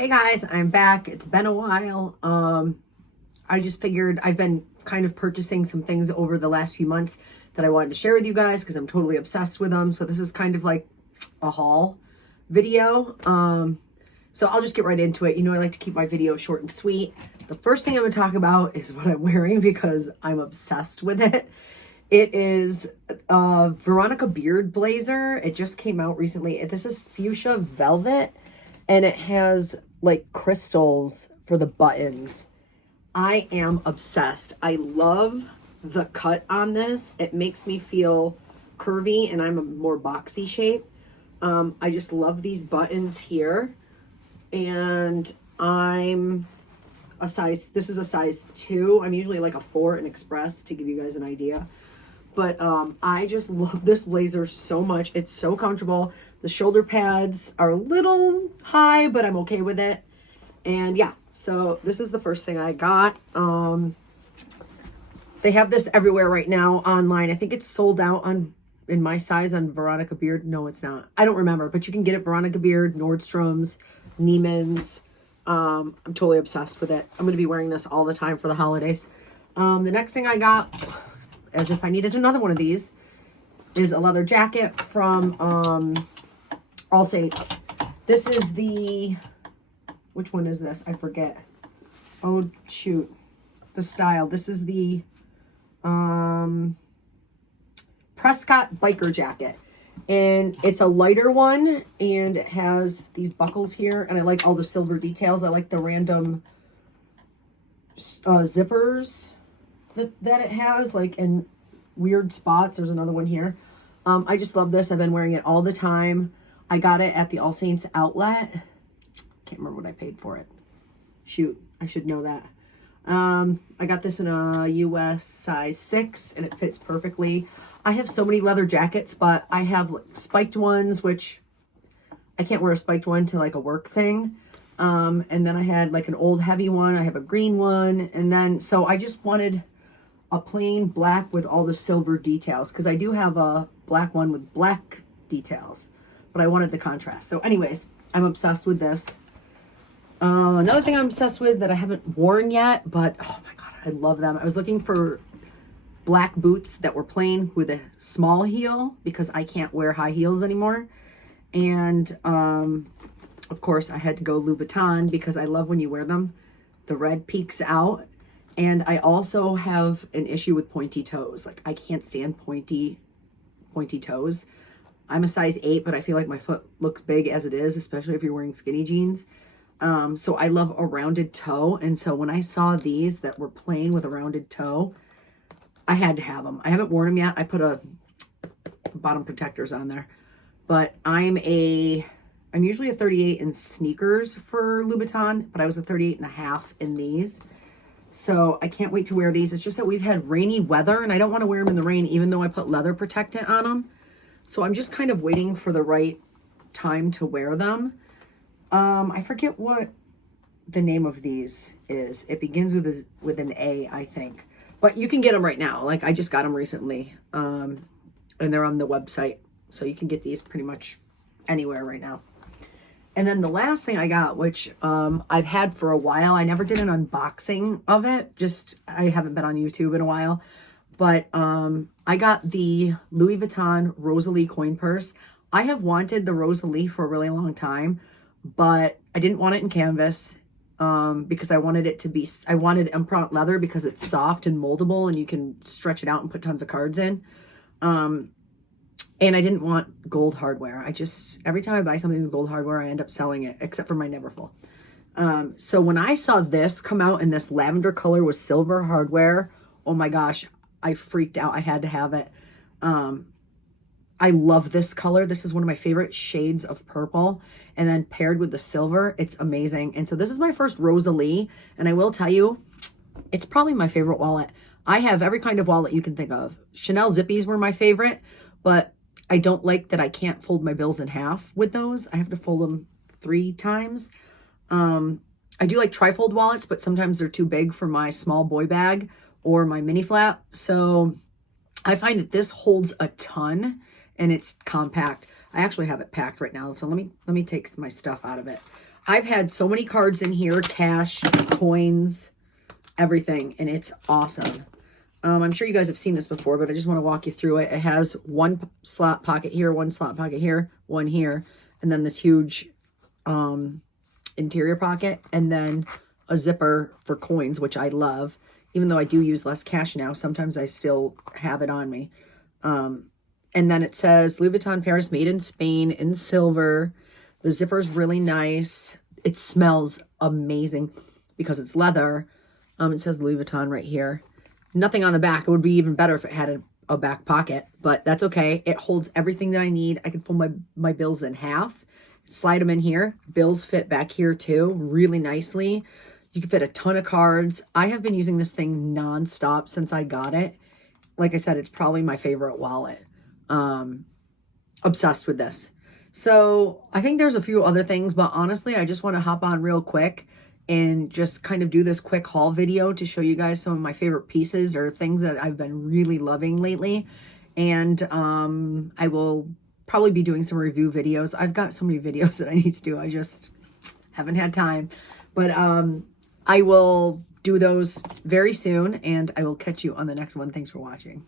Hey guys, I'm back. It's been a while. I just figured I've been kind of purchasing some things over the last few months that I wanted to share with you guys because I'm totally obsessed with them. So this is kind of like a haul video. So I'll just get right into it. You know, I like to keep my videos short and sweet. The first thing I'm going to talk about is what I'm wearing because I'm obsessed with it. It is a Veronica Beard blazer. It just came out recently. This is fuchsia velvet and it has like crystals for the buttons. I am obsessed. I love the cut on this. It makes me feel curvy and I'm a more boxy shape. I just love these buttons here. And I'm a size, this is a size 2. I'm usually like a 4 in Express to give you guys an idea. But I just love this blazer so much. It's so comfortable. The shoulder pads are a little high, but I'm okay with it. And yeah, so this is the first thing I got. They have this everywhere right now online. I think it's sold out in my size on Veronica Beard. No, it's not. I don't remember, but you can get it Veronica Beard, Nordstrom's, Neiman's. I'm totally obsessed with it. I'm going to be wearing this all the time for the holidays. The next thing I got, as if I needed another one of these, is a leather jacket from All Saints. This is the, which one is this? I forget. Oh, shoot. The style. This is the Prescott biker jacket. And it's a lighter one, and it has these buckles here. And I like all the silver details. I like the random zippers that it has, like in weird spots. There's another one here. I just love this. I've been wearing it all the time. I got it at the All Saints outlet. Can't remember what I paid for it. Shoot, I should know that. I got this in a US size 6 and it fits perfectly. I have so many leather jackets, but I have like spiked ones, which I can't wear a spiked one to like a work thing. And then I had like an old heavy one. I have a green one. And then, so I just wanted a plain black with all the silver details because I do have a black one with black details, but I wanted the contrast. So anyways, I'm obsessed with this. Another thing I'm obsessed with that I haven't worn yet, but oh my God, I love them. I was looking for black boots that were plain with a small heel because I can't wear high heels anymore. And of course I had to go Louboutin because I love when you wear them. The red peeks out. And I also have an issue with pointy toes. Like I can't stand pointy toes. I'm a size 8, but I feel like my foot looks big as it is, especially if you're wearing skinny jeans. So I love a rounded toe. And so when I saw these that were plain with a rounded toe, I had to have them. I haven't worn them yet. I put a bottom protectors on there, but I'm usually a 38 in sneakers for Louboutin, but I was a 38.5 in these. So I can't wait to wear these. It's just that we've had rainy weather and I don't want to wear them in the rain, even though I put leather protectant on them. So I'm just kind of waiting for the right time to wear them. I forget what the name of these is. It begins with an A, I think. But you can get them right now. Like I just got them recently. And they're on the website. So you can get these pretty much anywhere right now. And then the last thing I got, which I've had for a while. I never did an unboxing of it. I haven't been on YouTube in a while. But I got the Louis Vuitton Rosalie coin purse. I have wanted the Rosalie for a really long time. But I didn't want it in canvas because I wanted it to be, I wanted Empreinte leather because it's soft and moldable and you can stretch it out and put tons of cards in. And I didn't want gold hardware. Every time I buy something with gold hardware, I end up selling it, except for my Neverfull. So when I saw this come out in this lavender color with silver hardware, oh my gosh, I freaked out. I had to have it. I love this color. This is one of my favorite shades of purple. And then paired with the silver, it's amazing. And so this is my first Rosalie. And I will tell you, it's probably my favorite wallet. I have every kind of wallet you can think of. Chanel Zippies were my favorite, but I don't like that I can't fold my bills in half with those. I have to fold them 3 times. I do like trifold wallets, but sometimes they're too big for my small boy bag or my mini flap. So I find that this holds a ton and it's compact. I actually have it packed right now. So let me take my stuff out of it. I've had so many cards in here, cash, coins, everything, and it's awesome. I'm sure you guys have seen this before, but I just want to walk you through it. It has one slot pocket here, one slot pocket here, one here, and then this huge interior pocket, and then a zipper for coins, which I love. Even though I do use less cash now, sometimes I still have it on me. And then it says Louboutin Paris, made in Spain, in silver. The zipper's really nice. It smells amazing because it's leather. It says Louis Vuitton right here. Nothing on the back. It would be even better if it had a back pocket, but that's okay. It holds everything that I need. I can fold my bills in half, slide them in here. Bills fit back here too, really nicely. You can fit a ton of cards. I have been using this thing nonstop since I got it. Like I said, it's probably my favorite wallet. Obsessed with this. So I think there's a few other things, but honestly, I just want to hop on real quick and just kind of do this quick haul video to show you guys some of my favorite pieces or things that I've been really loving lately. And I will probably be doing some review videos. I've got so many videos that I need to do. I just haven't had time. But I will do those very soon, and I will catch you on the next one. Thanks for watching.